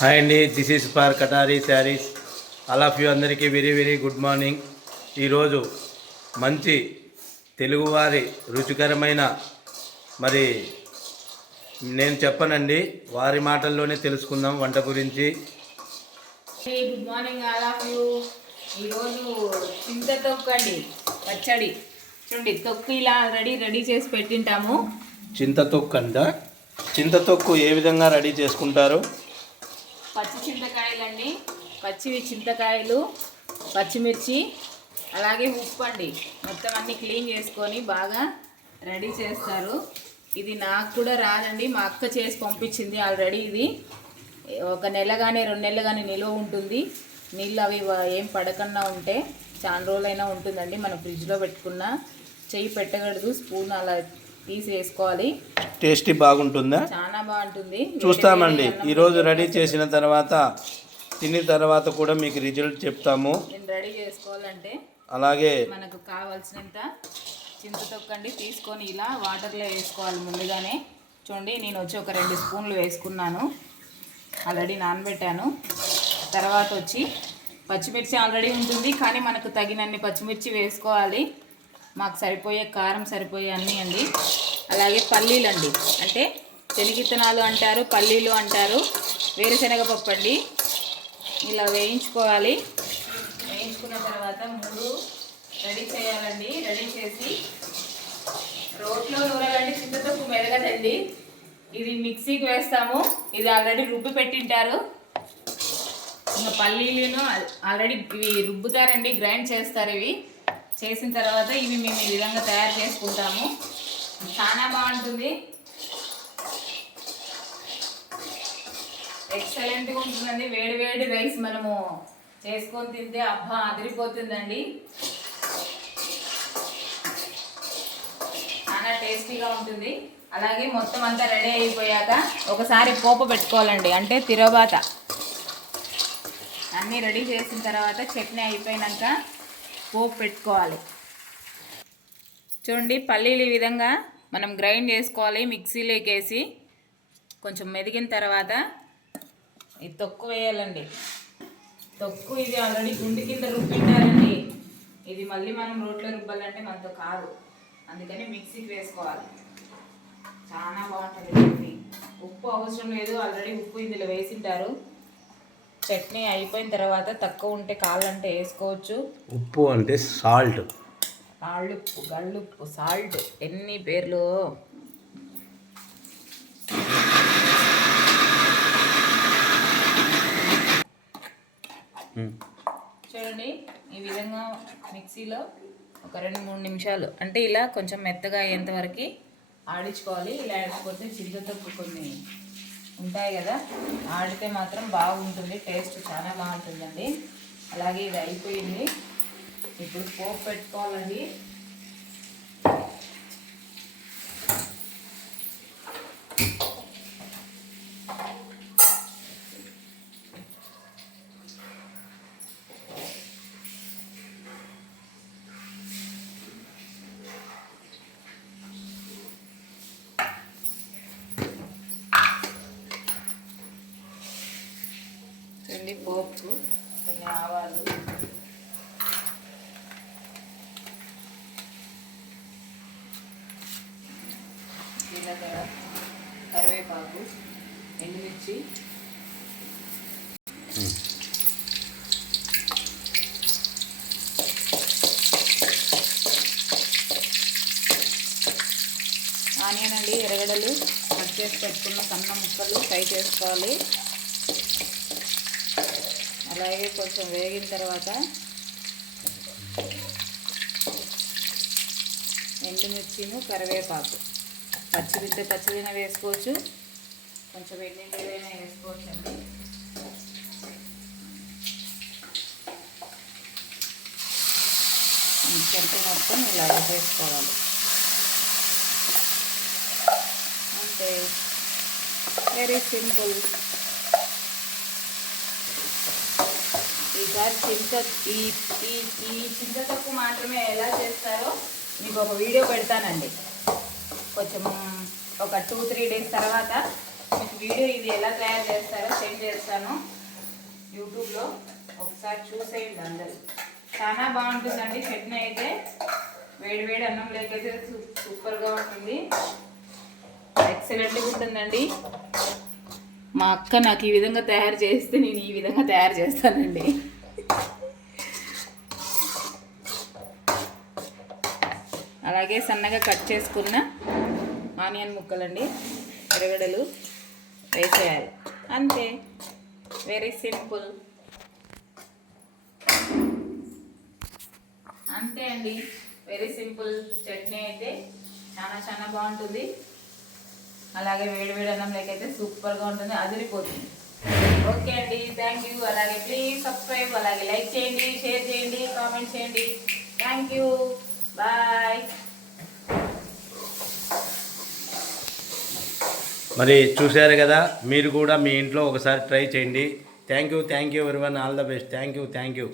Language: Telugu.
హాయ్ అండి this is for Katari saris all of you అందరికీ వెరీ వెరీ గుడ్ మార్నింగ్ ఈరోజు మంచి తెలుగువారి రుచికరమైన మరి నేను చెప్పనండి వారి మాటల్లోనే తెలుసుకుందాం వంట గురించి. Good morning all of you ఈరోజు చింత తొక్కు అండి పచ్చడి. చూడండి తొక్కు ఇలా రెడీ రెడీ చేసి పెట్టింటాము. చింతతొక్కు అంట చింతతొక్కు ఏ విధంగా రెడీ చేసుకుంటారు? పచ్చి చింతకాయలు అండి పచ్చివి చింతకాయలు పచ్చిమిర్చి అలాగే ఉప్పు అండి మొత్తం అన్ని క్లీన్ చేసుకొని బాగా రెడీ చేస్తారు. ఇది నాకు కూడా రాదండి మా అక్క చేసి పంపించింది ఆల్రెడీ ఇది. ఒక నెల కానీ రెండు నెలలు కానీ నిల్వ ఉంటుంది. నీళ్ళు అవి ఏం పడకుండా ఉంటే చాలా రోజులైనా ఉంటుందండి మనం ఫ్రిడ్జ్లో పెట్టుకున్న. చెయ్యి పెట్టకూడదు స్పూన్ అలా తీసి వేసుకోవాలి. టేస్టీ బాగుంటుందా? చాలా బాగుంటుంది. చూస్తామండి. ఈరోజు రెడీ చేసిన తర్వాత తిన్న తర్వాత కూడా మీకు రిజల్ట్ చెప్తాము. నేను రెడీ చేసుకోవాలంటే అలాగే మనకు కావాల్సినంత చింత తొక్కండి తీసుకొని ఇలా వాటర్లో వేసుకోవాలి ముందుగానే. చూడండి నేను వచ్చి ఒక రెండు స్పూన్లు వేసుకున్నాను. ఆల్రెడీ నానబెట్టాను. తర్వాత వచ్చి పచ్చిమిర్చి ఆల్రెడీ ఉంటుంది కానీ మనకు తగినన్ని పచ్చిమిర్చి వేసుకోవాలి. మాకు సరిపోయే కారం సరిపోయే అన్నీ అండి. అలాగే పల్లీలు అండి. అంటే చెలిగిత్తనాలు అంటారు పల్లీలు అంటారు వేరుశనగ పప్పు అండి. ఇలా వేయించుకోవాలి. వేయించుకున్న తర్వాత మూడు రెడీ చేయాలండి. రెడీ చేసి రోట్లో నూరాలండి. చింతతొక్కు మెరగదండి ఇది మిక్సీకి వేస్తాము. ఇది ఆల్రెడీ రుబ్బి పెట్టింటారు. ఇంకా పల్లీలను ఆల్రెడీ ఇవి రుబ్బుతారండి. గ్రైండ్ చేస్తారు ఇవి. చేసిన తర్వాత ఇవి మేము ఈ విధంగా తయారు చేసుకుంటాము. చాలా బాగుంటుంది. ఎక్సలెంట్గా ఉంటుందండి. వేడి వేడి రైస్ మనము చేసుకొని తింటే అబ్బా అదిరిపోతుందండి. చాలా టేస్టీగా ఉంటుంది. అలాగే మొత్తం అంతా రెడీ అయిపోయాక ఒకసారి పోపు పెట్టుకోవాలండి. అంటే తిరబాత. అన్నీ రెడీ చేసిన తర్వాత చట్నీ అయిపోయినాక పోపు పెట్టుకోవాలి. చూడండి పల్లీలు ఈ విధంగా మనం గ్రైండ్ చేసుకోవాలి మిక్సీలోకి వేసి కొంచెం మెదిగిన తర్వాత ఇది తొక్కు వేయాలండి. తొక్కు ఇది ఆల్రెడీ గుండె కింద రుబ్బింటారండి ఇది మళ్ళీ మనం రోట్లో రుబ్బాలంటే మనతో కాదు. అందుకని మిక్సీకి వేసుకోవాలి. చాలా బాగుంటుంది ఉప్పు అవసరం లేదు ఆల్రెడీ ఉప్పు ఇందులో వేసింటారు. చట్నీ అయిపోయిన తర్వాత తక్కువ ఉంటే కావాలంటే వేసుకోవచ్చు. ఉప్పు అంటే సాల్ట్. కాళ్ళుప్పు గళ్ళుప్పు సాల్ట్ ఎన్ని పేర్లు? చూడండి ఈ విధంగా మిక్సీలో ఒక రెండు మూడు నిమిషాలు. అంటే ఇలా కొంచెం మెత్తగా అయ్యేంత వరకు ఆడించుకోవాలి. ఇలా ఆడిపోతే చింతతొక్కు కొన్ని ఉంటాయి కదా ఆడితే మాత్రం బాగుంటుంది టేస్ట్ చాలా బాగుంటుందండి. అలాగే ఇది అయిపోయింది. ఇప్పుడు పోపు పెట్టుకోవాలండి చూడండి పోపు కొన్ని ఆవాలు. జీలకర్ర కరివేపాకు ఎండుమిర్చి. ఆనియన్ అండి ఎర్రగడలు కట్ చేసి పెట్టుకున్న సన్న ముక్కలు ఫ్రై చేసుకోవాలి. అలాగే కొంచెం వేగిన తర్వాత ఎండుమిర్చిను కరివేపాకు. పచ్చిమిర్చి పచ్చిదైనా వేసుకోవచ్చు. కొంచెం ఎండింటిదైనా వేసుకోవచ్చు అండి చెట్టు మొత్తం ఇలా వేసుకోవాలి. అంతే. వెరీ సింపుల్ ఈసారి చింత ఈ ఈ ఈ చింతతొక్కు మాత్రమే ఎలా చేస్తారో మీకు ఒక వీడియో పెడతానండి. కొంచెం ఒక టూ త్రీ డేస్ తర్వాత మీకు వీడియో ఇది ఎలా తయారు చేస్తారో సెండ్ చేస్తాను. యూట్యూబ్లో ఒకసారి చూసేయండి అందరు. చాలా బాగుంటుందండి. చట్నీ అయితే వేడి వేడి అన్నం లేకైతే సూ- సూపర్గా ఉంటుంది. ఎక్సలెంట్గా ఉంటుందండి. మా అక్క నాకు ఈ విధంగా తయారు చేస్తే నేను ఈ విధంగా తయారు చేస్తానండి. అలాగే సన్నగా కట్ చేసుకున్న ఆనియన్ ముక్కలండి ఎరగడలు వేసేయాలి. అంతే వెరీ సింపుల్ అంతే అండి వెరీ సింపుల్ చట్నీ అయితే చాలా చాలా బాగుంటుంది. అలాగే వేడి వేడి అన్నం లేకైతే సూపర్గా ఉంటుంది అదిరిపోతుంది. ఓకే అండి థ్యాంక్ యూ అలాగే ప్లీజ్ సబ్స్క్రైబ్ అలాగే లైక్ చేయండి షేర్ చేయండి కామెంట్ చేయండి. థ్యాంక్ యూ బాయ్ మరి చూశారు కదా మీరు కూడా మీ ఇంట్లో ఒకసారి ట్రై చేయండి. Thank you thank you very one all the best thank you thank you